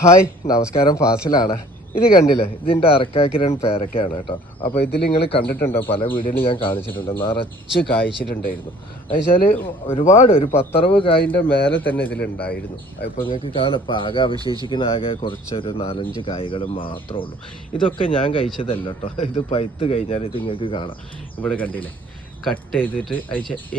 Hi നമസ്കാരം, ഫാസിലാണ്. ഇത് കണ്ടില്ലേ, ഇതിൻ്റെ അറക്കാക്കിരൻ പേരക്കയാണ് കേട്ടോ. അപ്പോൾ ഇതിൽ നിങ്ങൾ കണ്ടിട്ടുണ്ടോ, പല വീഡിയോയിലും ഞാൻ കാണിച്ചിട്ടുണ്ട്, നിറച്ച് കായ്ച്ചിട്ടുണ്ടായിരുന്നു. എന്നുവെച്ചാൽ ഒരു 10-60 കായിൻ്റെ മേലെ തന്നെ ഇതിലുണ്ടായിരുന്നു. അപ്പോൾ നിങ്ങൾക്ക് കാണാം, ഇപ്പോൾ ആകെ അവശേഷിക്കുന്ന കുറച്ചൊരു 4-5 കായ്കൾ മാത്രമേ ഉള്ളൂ. ഇതൊക്കെ ഞാൻ കഴിച്ചതല്ല കേട്ടോ. ഇത് പഴുത്ത് കഴിഞ്ഞാൽ ഇത് നിങ്ങൾക്ക് കാണാം. ഇവിടെ കണ്ടില്ലേ, കട്ട് ചെയ്തിട്ട്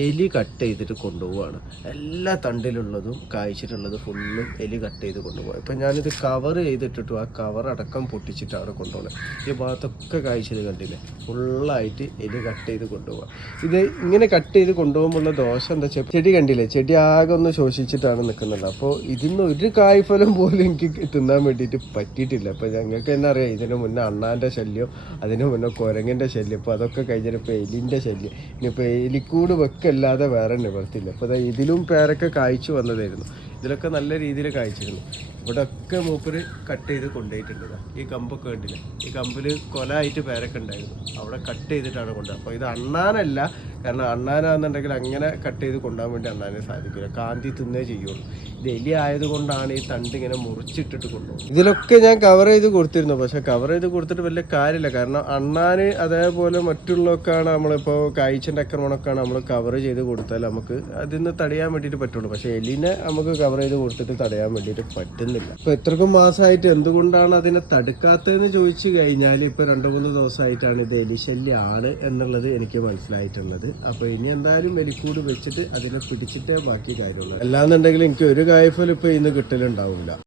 എലി കട്ട് ചെയ്തിട്ട് കൊണ്ടുപോവാണ്. എല്ലാ തണ്ടിലുള്ളതും കായ്ച്ചിട്ടുള്ളത് ഫുള്ളും എലി കട്ട് ചെയ്ത് കൊണ്ടുപോകും. ഇപ്പം ഞാനിത് കവർ ചെയ്തിട്ടിട്ടു, ആ കവർ അടക്കം പൊട്ടിച്ചിട്ടാണ് കൊണ്ടുപോകുന്നത്. ഈ ഭാഗത്തൊക്കെ കായ്ച്ചത് കണ്ടില്ലേ, ഫുള്ളായിട്ട് എലി കട്ട് ചെയ്ത് കൊണ്ടുപോകാം. ഇത് ഇങ്ങനെ കട്ട് ചെയ്ത് കൊണ്ടുപോകുമ്പോഴുള്ള ദോഷം എന്താ വെച്ചാൽ, ചെടി കണ്ടില്ലേ, ചെടി ആകെ ഒന്ന് ശോഷിച്ചിട്ടാണ് നിൽക്കുന്നത്. അപ്പോൾ ഇതിന്ന് ഒരു കായ്ഫലം പോലും എനിക്ക് തിന്നാൻ വേണ്ടിയിട്ട് പറ്റിയിട്ടില്ല. അപ്പോൾ ഞങ്ങൾക്ക് തന്നെ അറിയാം, ഇതിന് മുന്നേ അണ്ണാൻ്റെ ശല്യം, അതിന് മുന്നേ കുരങ്ങിൻ്റെ ശല്യം, ഇപ്പോൾ അതൊക്കെ കഴിഞ്ഞപ്പോൾ എലിൻ്റെ ശല്യം. ഇനിയിപ്പോൾ എലിക്കൂട് വെക്കല്ലാതെ വേറെ നിവർത്തില്ല. അപ്പോൾ ഇതിലും പേരൊക്കെ കായ്ച്ചു വന്നതായിരുന്നു. ഇതിലൊക്കെ നല്ല രീതിയിൽ കായ്ച്ചിരുന്നു. ഇവിടെ ഒക്കെ മൂപ്പര് കട്ട് ചെയ്ത് കൊണ്ടുപോയിട്ടുണ്ട്. ഈ കമ്പൊക്കെ കണ്ടില്ല, ഈ കമ്പിൽ കൊലായിട്ട് പേരൊക്കെ ഉണ്ടായിരുന്നു, അവിടെ കട്ട് ചെയ്തിട്ടാണ് കൊണ്ടുപോകുക. അപ്പോൾ ഇത് അണ്ണാനല്ല, കാരണം അണ്ണാനാണെന്നുണ്ടെങ്കിൽ അങ്ങനെ കട്ട് ചെയ്ത് കൊണ്ടുപോകാൻ വേണ്ടി അണ്ണാനെ സാധിക്കില്ല, കാന്തി തിന്നേ ചെയ്യുള്ളൂ. ഇത് എലി ആയതുകൊണ്ടാണ് ഈ തണ്ട് ഇങ്ങനെ മുറിച്ചിട്ടിട്ട് കൊണ്ടുപോകും. ഇതിലൊക്കെ ഞാൻ കവർ ചെയ്ത് കൊടുത്തിരുന്നു, പക്ഷെ കവർ ചെയ്ത് കൊടുത്തിട്ട് വലിയ കാര്യമില്ല. കാരണം അണ്ണാന് അതേപോലെ മറ്റുള്ളതൊക്കെയാണ് നമ്മളിപ്പോൾ കായ്ച്ചൻ്റെ ആക്രമണമൊക്കെയാണ് നമ്മൾ കവർ ചെയ്ത് കൊടുത്താൽ നമുക്ക് അതിന് തടയാൻ വേണ്ടിയിട്ട് പറ്റുള്ളൂ. പക്ഷേ എലിനെ നമുക്ക് കവർ ചെയ്ത് കൊടുത്തിട്ട് തടയാൻ വേണ്ടിയിട്ട് പറ്റുന്നില്ല. ഇപ്പോൾ ഇത്രക്കും മാസമായിട്ട് എന്തുകൊണ്ടാണ് അതിനെ തടുക്കാത്തതെന്ന് ചോദിച്ചു കഴിഞ്ഞാൽ, ഇപ്പോൾ 2-3 ദിവസമായിട്ടാണ് ഇത് എലിശല്യാണ് എന്നുള്ളത് എനിക്ക് മനസ്സിലായിട്ടുള്ളത്. അപ്പോൾ ഇനി എന്തായാലും എലിക്കൂട് വെച്ചിട്ട് അതിനെ പിടിച്ചിട്ടേ ബാക്കി കാര്യമുള്ളൂ. അല്ലാന്നുണ്ടെങ്കിൽ എനിക്ക് ഒരു കായ്ഫലം ഇപ്പോൾ ഇന്ന് കിട്ടലുണ്ടാവില്ല.